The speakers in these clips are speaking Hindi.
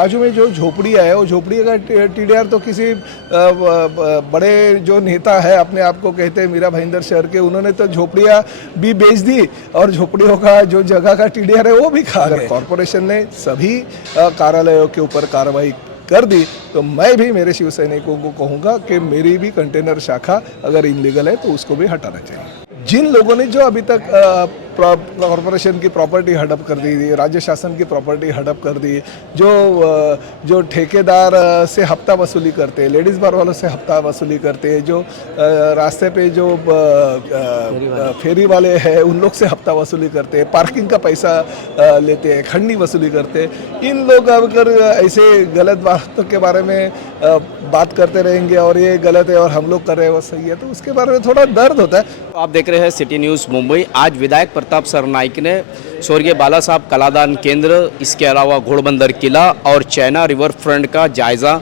बाजू में जो झोपड़ियाँ है वो झोपड़ी का टीडीआर तो किसी बड़े जो नेता है अपने आप को कहते हैं मीरा भाईंदर शहर के, उन्होंने तो झोपड़ियाँ भी बेच दी और झोपड़ियों का जो जगह का टीडीआर है वो भी खा गए। कॉरपोरेशन ने सभी कार्यालयों के ऊपर कार्रवाई कर दी तो मैं भी मेरे शिव सैनिकों को कहूँगा कि मेरी भी कंटेनर शाखा अगर इनलीगल है तो उसको भी हटाना चाहिए। जिन लोगों ने जो अभी तक कॉरपोरेशन की प्रॉपर्टी हड़प कर दी, राज्य शासन की प्रॉपर्टी हड़प कर दी, जो ठेकेदार से हफ्ता वसूली करते हैं, लेडीज़ बार वालों से हफ्ता वसूली करते हैं, जो रास्ते पे जो फेरी वाले हैं उन लोग से हफ्ता वसूली करते हैं, पार्किंग का पैसा लेते हैं, खंडनी वसूली करते हैं, इन लोग अगर ऐसे गलत बातों के बारे में बात करते रहेंगे और ये गलत है और हम लोग कर रहे हैं वो सही है, तो उसके बारे में थोड़ा दर्द होता है। आप देख रहे हैं सिटी न्यूज़ मुंबई। आज विधायक प्रताप सरनाइक ने स्वर्गीय बाला साहब कलादान केंद्र, इसके अलावा घोड़बंदर किला और चैना रिवर फ्रंट का जायज़ा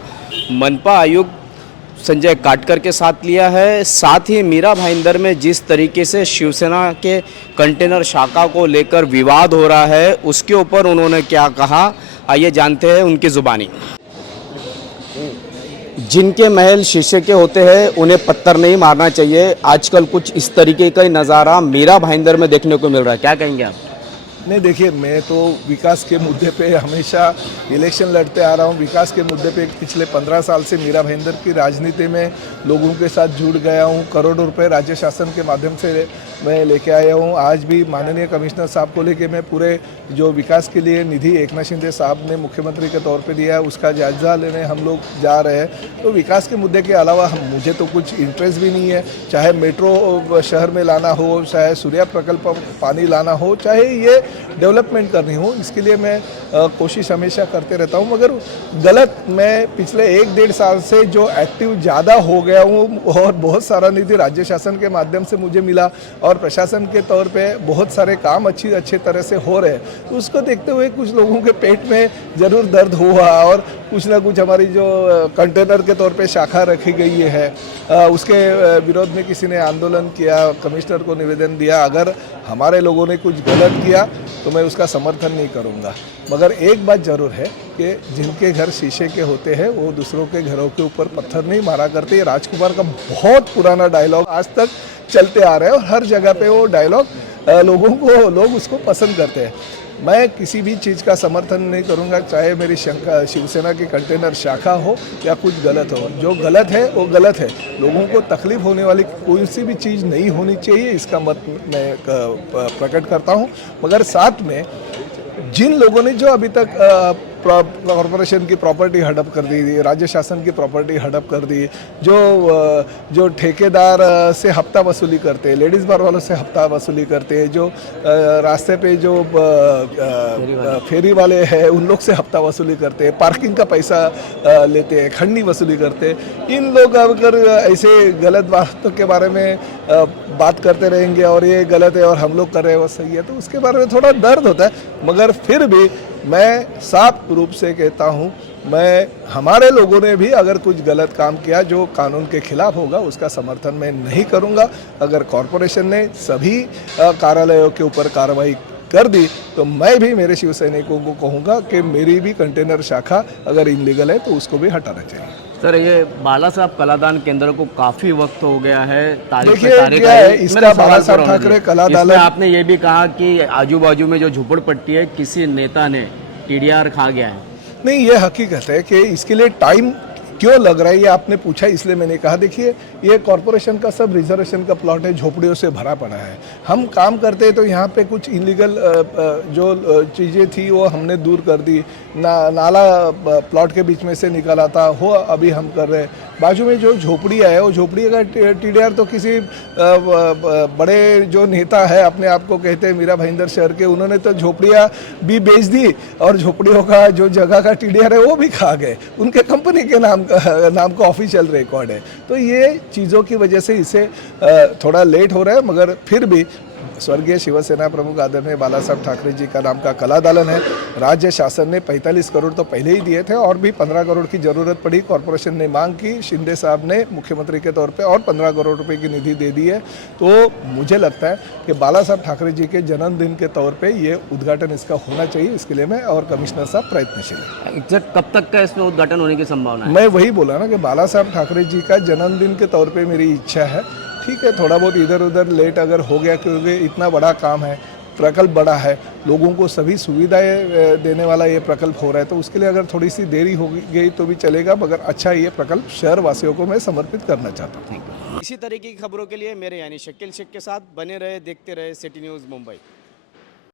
मनपा आयुक्त संजय काटकर के साथ लिया है। साथ ही मीरा भाईंदर में जिस तरीके से शिवसेना के कंटेनर शाखा को लेकर विवाद हो रहा है उसके ऊपर उन्होंने क्या कहा, आइए जानते हैं उनकी ज़ुबानी। जिनके महल शीशे के होते हैं उन्हें पत्थर नहीं मारना चाहिए। आजकल कुछ इस तरीके का ही नज़ारा मीरा भाईंदर में देखने को मिल रहा है, क्या कहेंगे आप? नहीं, देखिए, मैं तो विकास के मुद्दे पे हमेशा इलेक्शन लड़ते आ रहा हूँ। विकास के मुद्दे पे पिछले 15 साल से मीरा भाईंदर की राजनीति में लोगों के साथ जुड़ गया हूँ। करोड़ों रुपए राज्य शासन के माध्यम से मैं लेके आया हूँ। आज भी माननीय कमिश्नर साहब को लेके मैं पूरे जो विकास के लिए निधि एकनाथ शिंदे साहब ने मुख्यमंत्री के तौर पे दिया है उसका जायजा लेने हम लोग जा रहे हैं। तो विकास के मुद्दे के अलावा मुझे तो कुछ इंटरेस्ट भी नहीं है, चाहे मेट्रो शहर में लाना हो, चाहे सूर्या प्रकल्प पानी लाना हो, चाहे ये डेवलपमेंट करनी हो, इसके लिए मैं कोशिश हमेशा करते रहता हूँ। मगर गलत, मैं पिछले 1-1.5 साल से जो एक्टिव ज़्यादा हो गया हूँ और बहुत सारा निधि राज्य शासन के माध्यम से मुझे मिला और प्रशासन के तौर पे बहुत सारे काम अच्छे तरह से हो रहे हैं, तो उसको देखते हुए कुछ लोगों के पेट में ज़रूर दर्द हुआ और कुछ ना कुछ हमारी जो कंटेनर के तौर पे शाखा रखी गई है उसके विरोध में किसी ने आंदोलन किया, कमिश्नर को निवेदन दिया। अगर हमारे लोगों ने कुछ गलत किया तो मैं उसका समर्थन नहीं करूंगा, मगर एक बात ज़रूर है कि जिनके घर शीशे के होते हैं वो दूसरों के घरों के ऊपर पत्थर नहीं मारा करते। ये राजकुमार का बहुत पुराना डायलॉग आज तक चलते आ रहे हैं और हर जगह पे वो डायलॉग लोग उसको पसंद करते हैं। मैं किसी भी चीज़ का समर्थन नहीं करूंगा, चाहे मेरी शिवसेना की कंटेनर शाखा हो या कुछ गलत हो। जो गलत है वो गलत है, लोगों को तकलीफ होने वाली कोई सी भी चीज़ नहीं होनी चाहिए, इसका मत मैं प्रकट करता हूं। मगर साथ में जिन लोगों ने जो अभी तक कॉरपोरेशन की प्रॉपर्टी हड़प कर दी, राज्य शासन की प्रॉपर्टी हड़प कर दी, जो ठेकेदार से हफ्ता वसूली करते हैं, लेडीज़ बार वालों से हफ्ता वसूली करते हैं, जो रास्ते पे जो फेरी वाले हैं उन लोग से हफ्ता वसूली करते हैं, पार्किंग का पैसा लेते हैं, खंडनी वसूली करते हैं, इन लोग अगर ऐसे गलत बातों के बारे में बात करते रहेंगे और ये गलत है और हम लोग कर रहे हैं वो सही है, तो उसके बारे में थोड़ा दर्द होता है। मगर फिर भी मैं साफ रूप से कहता हूं, हमारे लोगों ने भी अगर कुछ गलत काम किया जो कानून के खिलाफ होगा उसका समर्थन मैं नहीं करूंगा। अगर कॉरपोरेशन ने सभी कार्यालयों के ऊपर कार्रवाई कर दी तो मैं भी मेरे शिव सैनिकों को कहूँगा कि मेरी भी कंटेनर शाखा अगर इनलीगल है तो उसको भी हटाना चाहिए। सर, ये बाला साहब कलादान केंद्र को काफी वक्त हो गया है, तारीख क्या है इसका बाला साहब ठाकरे कलादान। आपने ये भी कहा कि आजू बाजू में जो झुपड़पट्टी है किसी नेता ने टीडीआर खा गया है। नहीं, ये हकीकत है कि इसके लिए टाइम क्यों लग रहा है ये आपने पूछा, इसलिए मैंने कहा देखिए ये कॉरपोरेशन का सब रिजर्वेशन का प्लॉट है, झोपड़ियों से भरा पड़ा है। हम काम करते हैं तो यहाँ पे कुछ इलीगल जो चीज़ें थी वो हमने दूर कर दी, नाला प्लॉट के बीच में से निकला था वो अभी हम कर रहे हैं। बाजू में जो झोपड़ियाँ है वो झोपड़ी का टीडीआर तो किसी बड़े जो नेता है अपने आप को कहते हैं मीरा भाईंदर शहर के, उन्होंने तो झोपड़ियाँ भी बेच दी और झोपड़ियों का जो जगह का टीडीआर है वो भी खा गए। उनके कंपनी के नाम का ऑफिशियल रिकॉर्ड है। तो ये चीज़ों की वजह से इसे थोड़ा लेट हो रहा है, मगर फिर भी स्वर्गीय शिवसेना प्रमुख आदरणीय बाला साहब ठाकरे जी का नाम का कला दालन है। राज्य शासन ने 45 करोड़ तो पहले ही दिए थे और भी 15 करोड़ की ज़रूरत पड़ी। कॉरपोरेशन ने मांग की, शिंदे साहब ने मुख्यमंत्री के तौर पे और 15 करोड़ रुपए की निधि दे दी है। तो मुझे लगता है कि बाला साहब ठाकरे जी के जन्मदिन के तौर पे ये उद्घाटन इसका होना चाहिए। इसके लिए मैं और कमिश्नर साहब प्रयत्नशील हैं। एग्जैक्ट कब तक का इसमें उद्घाटन होने की संभावना है? मैं वही बोला ना कि बाला साहब ठाकरे जी का जन्मदिन के तौर पे मेरी इच्छा है। ठीक है, थोड़ा बहुत इधर उधर लेट अगर हो गया, क्योंकि इतना बड़ा काम है, प्रकल्प बड़ा है, लोगों को सभी सुविधाएं देने वाला ये प्रकल्प हो रहा है, तो उसके लिए अगर थोड़ी सी देरी हो गई तो भी चलेगा, मगर अच्छा ये प्रकल्प शहर वासियों को मैं समर्पित करना चाहता हूँ। इसी तरीके की खबरों के लिए मेरे यानी शकील शेख के साथ बने रहे, देखते रहे सिटी न्यूज़ मुंबई।